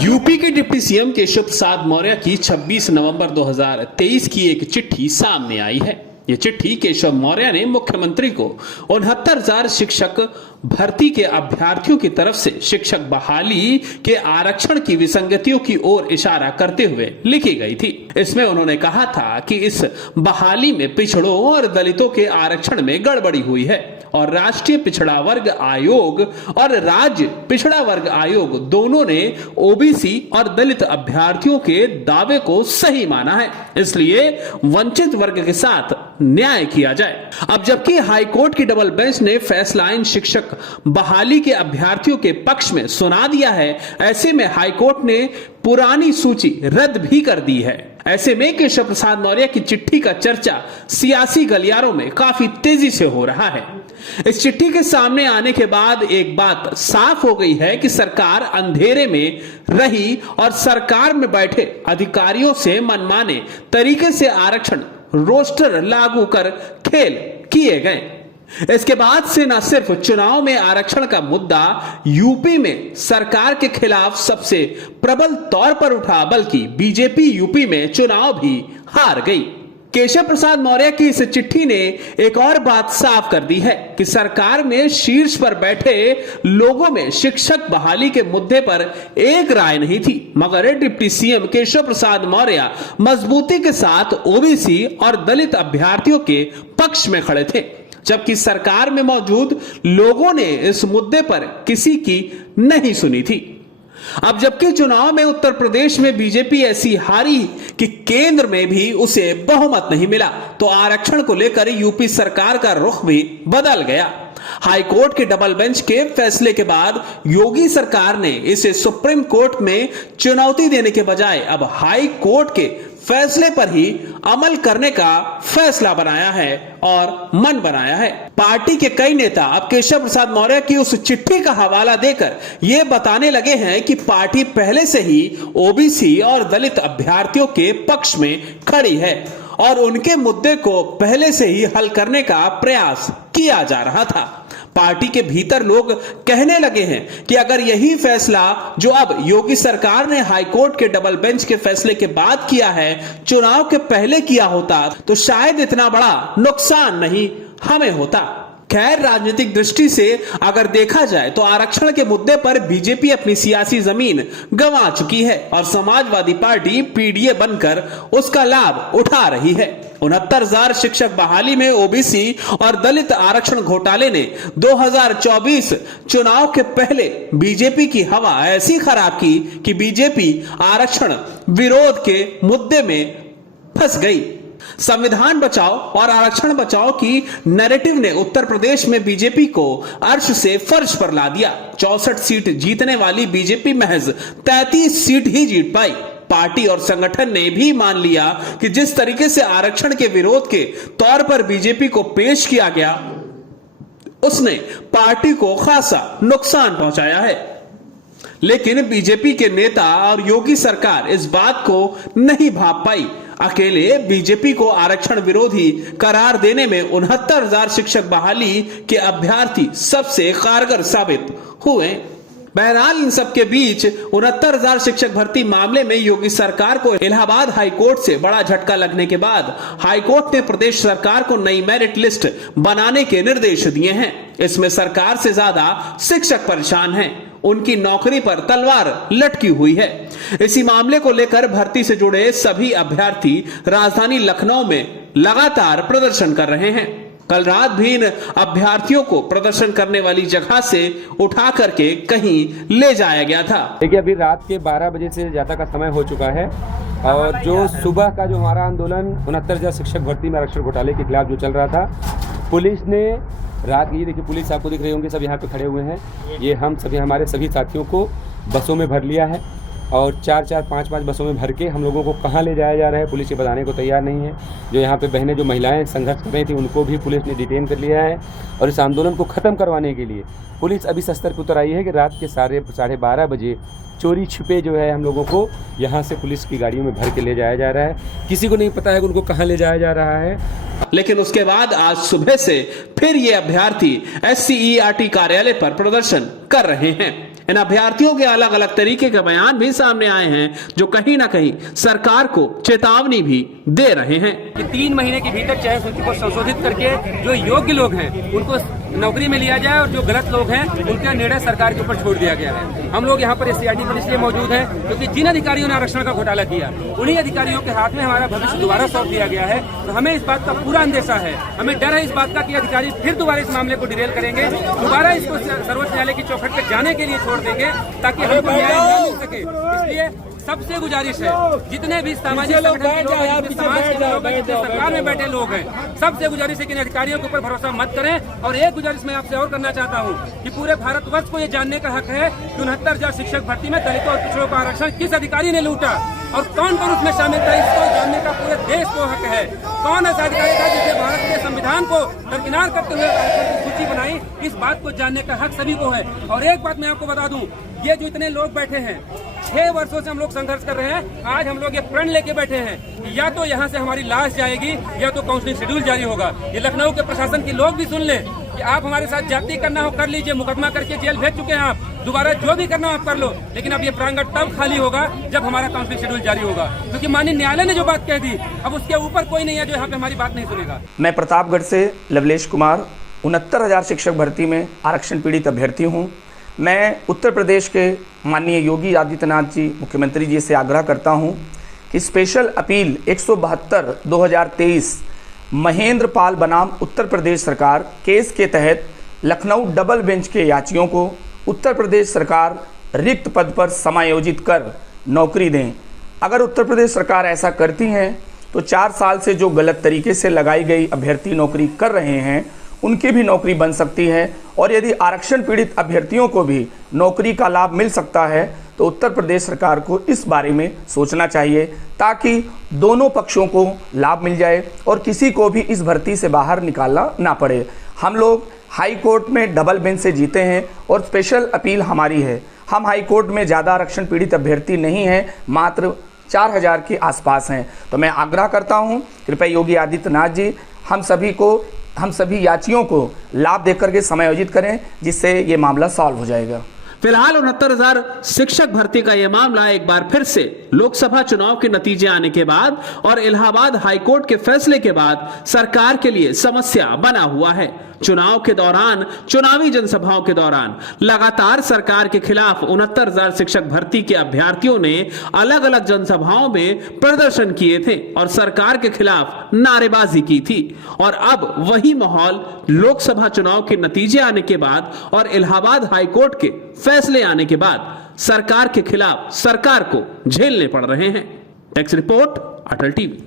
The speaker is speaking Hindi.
यूपी के डिप्टी सीएम केशव प्रसाद मौर्य की 26 नवंबर 2023 की एक चिट्ठी सामने आई है। ये चिट्ठी केशव मौर्य ने मुख्यमंत्री को 69,000 शिक्षक भर्ती के अभ्यर्थियों की तरफ से शिक्षक बहाली के आरक्षण की विसंगतियों की ओर इशारा करते हुए लिखी गई थी। इसमें उन्होंने कहा था कि इस बहाली में पिछड़ों और दलितों के आरक्षण में गड़बड़ी हुई है और राष्ट्रीय पिछड़ा वर्ग आयोग और राज्य पिछड़ा वर्ग आयोग दोनों ने ओबीसी और दलित अभ्यर्थियों के दावे को सही माना है, इसलिए वंचित वर्ग के साथ न्याय किया जाए। अब जबकि हाईकोर्ट की डबल बेंच ने फैसला इन शिक्षक बहाली के अभ्यर्थियों के पक्ष में सुना दिया है, ऐसे में हाईकोर्ट ने पुरानी सूची रद्द भी कर दी है। ऐसे में केशव प्रसाद मौर्य की चिट्ठी का चर्चा सियासी गलियारों में काफी तेजी से हो रहा है। इस चिट्ठी के सामने आने के बाद एक बात साफ हो गई है कि सरकार अंधेरे में रही और सरकार में बैठे अधिकारियों से मनमाने तरीके से आरक्षण रोस्टर लागू कर खेल किए गए। इसके बाद से न सिर्फ चुनाव में आरक्षण का मुद्दा यूपी में सरकार के खिलाफ सबसे प्रबल तौर पर उठा, बल्कि बीजेपी यूपी में चुनाव भी हार गई। केशव प्रसाद मौर्य की इस चिट्ठी ने एक और बात साफ कर दी है कि सरकार में शीर्ष पर बैठे लोगों में शिक्षक बहाली के मुद्दे पर एक राय नहीं थी, मगर डिप्टी सीएम केशव प्रसाद मौर्य मजबूती के साथ ओबीसी और दलित अभ्यर्थियों के पक्ष में खड़े थे, जबकि सरकार में मौजूद लोगों ने इस मुद्दे पर किसी की नहीं सुनी थी। अब जबकि चुनाव में उत्तर प्रदेश में बीजेपी ऐसी हारी कि केंद्र में भी उसे बहुमत नहीं मिला, तो आरक्षण को लेकर यूपी सरकार का रुख भी बदल गया। हाईकोर्ट के डबल बेंच के फैसले के बाद योगी सरकार ने इसे सुप्रीम कोर्ट में चुनौती देने के बजाय अब हाई कोर्ट के फैसले पर ही अमल करने का फैसला बनाया है और मन बनाया है। पार्टी के कई नेता अब केशव प्रसाद मौर्य की उस चिट्ठी का हवाला देकर यह बताने लगे हैं कि पार्टी पहले से ही ओबीसी और दलित अभ्यर्थियों के पक्ष में खड़ी है और उनके मुद्दे को पहले से ही हल करने का प्रयास किया जा रहा था। पार्टी के भीतर लोग कहने लगे हैं कि अगर यही फैसला जो अब योगी सरकार ने हाईकोर्ट के डबल बेंच के फैसले के बाद किया है, चुनाव के पहले किया होता तो शायद इतना बड़ा नुकसान नहीं हमें होता। खैर, राजनीतिक दृष्टि से अगर देखा जाए तो आरक्षण के मुद्दे पर बीजेपी अपनी सियासी जमीन गंवा चुकी है और समाजवादी पार्टी पीडीए बनकर उसका लाभ उठा रही है। 69,000 शिक्षक बहाली में ओबीसी और दलित आरक्षण घोटाले ने 2024 चुनाव के पहले बीजेपी की हवा ऐसी खराब की कि बीजेपी आरक्षण विरोध के मुद्दे में फंस गई। संविधान बचाओ और आरक्षण बचाओ की नैरेटिव ने उत्तर प्रदेश में बीजेपी को अर्श से फर्श पर ला दिया। 64 सीट जीतने वाली बीजेपी महज 33 सीट ही जीत पाई। पार्टी और संगठन ने भी मान लिया कि जिस तरीके से आरक्षण के विरोध के तौर पर बीजेपी को पेश किया गया, उसने पार्टी को खासा नुकसान पहुंचाया है। लेकिन बीजेपी के नेता और योगी सरकार इस बात को नहीं भांप पाई। अकेले बीजेपी को आरक्षण विरोधी करार देने में 69,000 शिक्षक बहाली के अभ्यर्थी सबसे कारगर साबित हुए। बहरहाल, इन सब के बीच 69,000 शिक्षक भर्ती मामले में योगी सरकार को इलाहाबाद हाईकोर्ट से बड़ा झटका लगने के बाद हाईकोर्ट ने प्रदेश सरकार को नई मेरिट लिस्ट बनाने के निर्देश दिए हैं। इसमें सरकार से ज्यादा शिक्षक परेशान हैं, उनकी नौकरी पर तलवार लटकी हुई है। इसी मामले को लेकर भर्ती से जुड़े सभी अभ्यर्थी राजधानी लखनऊ में लगातार प्रदर्शन कर रहे हैं। कल रात भी इन अभ्यर्थियों को प्रदर्शन करने वाली जगह से उठा करके कहीं ले जाया गया था। देखिए, अभी रात के 12 बजे से ज्यादा का समय हो चुका है और जो सुबह का जो हमारा आंदोलन 69,000 शिक्षक भर्ती में आरक्षण घोटाले के खिलाफ जो चल रहा था, पुलिस ने रात ये देखिए, पुलिस आपको दिख रही होंगे, सब यहाँ पे खड़े हुए हैं। ये हम सभी हमारे सभी साथियों को बसों में भर लिया है और 4-4, 5-5 बसों में भर के हम लोगों को कहाँ ले जाया जा रहा है, पुलिस ये बताने को तैयार नहीं है। जो यहाँ पे बहनें, जो महिलाएं संघर्ष कर रही थी, उनको भी पुलिस ने डिटेन कर लिया है और इस आंदोलन को ख़त्म करवाने के लिए पुलिस अभी इस स्तर पर उतर आई है कि रात के 12:30 बजे चोरी छिपे जो है हम लोगों को यहाँ से पुलिस की गाड़ियों में भर के ले जाया जा रहा है। किसी को नहीं पता है कि उनको कहाँ ले जाया जा रहा है। लेकिन उसके बाद आज सुबह से फिर ये अभ्यर्थी SCERT कार्यालय पर प्रदर्शन कर रहे हैं। इन अभ्यर्थियों के अलग अलग तरीके के बयान भी सामने आए हैं, जो कहीं ना कहीं सरकार को चेतावनी भी दे रहे हैं कि 3 महीने के भीतर चयन सूची को संशोधित करके जो योग्य लोग हैं उनको नौकरी में लिया जाए और जो गलत लोग हैं उनका निर्णय सरकार के ऊपर छोड़ दिया गया है। हम लोग यहाँ पर SCERT पर इसलिए मौजूद हैं क्योंकि जिन अधिकारियों ने आरक्षण का घोटाला किया उन्हीं अधिकारियों के हाथ में हमारा भविष्य दोबारा सौंप दिया गया है। तो हमें इस बात का पूरा अंदेशा है, हमें डर है इस बात का कि अधिकारी फिर दोबारा इस मामले को डिरेल करेंगे, दोबारा इसको सर्वोच्च न्यायालय की चौखट पर जाने के लिए छोड़ देंगे ताकि हमको न्याय न मिल सके। इसलिए सबसे गुजारिश है, जितने भी सामाजिक संगठन के लोग हैं, समाज के लोग हैं, जितने सरकार में बैठे लोग हैं, सबसे गुजारिश है कि इन अधिकारियों के ऊपर भरोसा मत करें। और एक गुजारिश मैं आपसे और करना चाहता हूं कि पूरे भारतवर्ष को ये जानने का हक है कि 69,000 शिक्षक भर्ती में दलितों और पिछड़ों का आरक्षण किस अधिकारी ने लूटा और कौन कौन उसमें शामिल था। इसको जानने का पूरे देश को हक है। कौन ऐसा अधिकारी था जिसने भारत के संविधान को दरकिनार करते हुए आरक्षण की सूची बनाई, इस बात को जानने का हक सभी को है। और एक बात मैं आपको बता दूं, ये जो इतने लोग बैठे हैं, 6 वर्षों से हम लोग संघर्ष कर रहे हैं। आज हम लोग ये प्रण लेके बैठे हैं कि या तो यहाँ से हमारी लाश जाएगी या तो काउंसलिंग शेड्यूल जारी होगा। ये लखनऊ के प्रशासन के लोग भी सुन लें कि आप हमारे साथ जाति करना हो कर लीजिए, मुकदमा करके जेल भेज चुके हैं आप, दोबारा जो भी करना हो आप कर लो, लेकिन अब ये प्रांगण तब खाली होगा जब हमारा काउंसलिंग शेड्यूल जारी होगा। क्योंकि माननीय न्यायालय ने जो बात कह दी, अब उसके ऊपर कोई नहीं है जो यहाँ पे हमारी बात नहीं सुनेगा। मैं प्रतापगढ़ से लवलेश कुमार 69,000 शिक्षक भर्ती में आरक्षण पीड़ित अभ्यर्थी हूँ। मैं उत्तर प्रदेश के माननीय योगी आदित्यनाथ जी मुख्यमंत्री जी से आग्रह करता हूं कि स्पेशल अपील 172/2023 महेंद्र पाल बनाम उत्तर प्रदेश सरकार केस के तहत लखनऊ डबल बेंच के याचियों को उत्तर प्रदेश सरकार रिक्त पद पर समायोजित कर नौकरी दें। अगर उत्तर प्रदेश सरकार ऐसा करती है तो 4 साल से जो गलत तरीके से लगाई गई अभ्यर्थी नौकरी कर रहे हैं उनकी भी नौकरी बन सकती है। और यदि आरक्षण पीड़ित अभ्यर्थियों को भी नौकरी का लाभ मिल सकता है तो उत्तर प्रदेश सरकार को इस बारे में सोचना चाहिए, ताकि दोनों पक्षों को लाभ मिल जाए और किसी को भी इस भर्ती से बाहर निकालना ना पड़े। हम लोग हाई कोर्ट में डबल बेंच से जीते हैं और स्पेशल अपील हमारी है। हम हाई कोर्ट में ज़्यादा आरक्षण पीड़ित अभ्यर्थी नहीं हैं, मात्र 4,000 के आसपास हैं। तो मैं आग्रह करता हूं, कृपया योगी आदित्यनाथ जी हम सभी याचियों को लाभ देकर के समायोजित करें, जिससे ये मामला सॉल्व हो जाएगा। फिलहाल 69,000 शिक्षक भर्ती का यह मामला एक बार फिर से लोकसभा चुनाव के नतीजे आने के बाद और इलाहाबाद हाईकोर्ट के फैसले के बाद सरकार के लिए समस्या बना हुआ है। चुनाव के दौरान, चुनावी जनसभाओं के दौरान लगातार सरकार के खिलाफ 69,000 शिक्षक भर्ती के अभ्यर्थियों ने अलग अलग जनसभाओं में प्रदर्शन किए थे और सरकार के खिलाफ नारेबाजी की थी। और अब वही माहौल लोकसभा चुनाव के नतीजे आने के बाद और इलाहाबाद हाईकोर्ट के फैसले आने के बाद सरकार के खिलाफ सरकार को झेलने पड़ रहे हैं। टेक्स रिपोर्ट, अटल टीवी।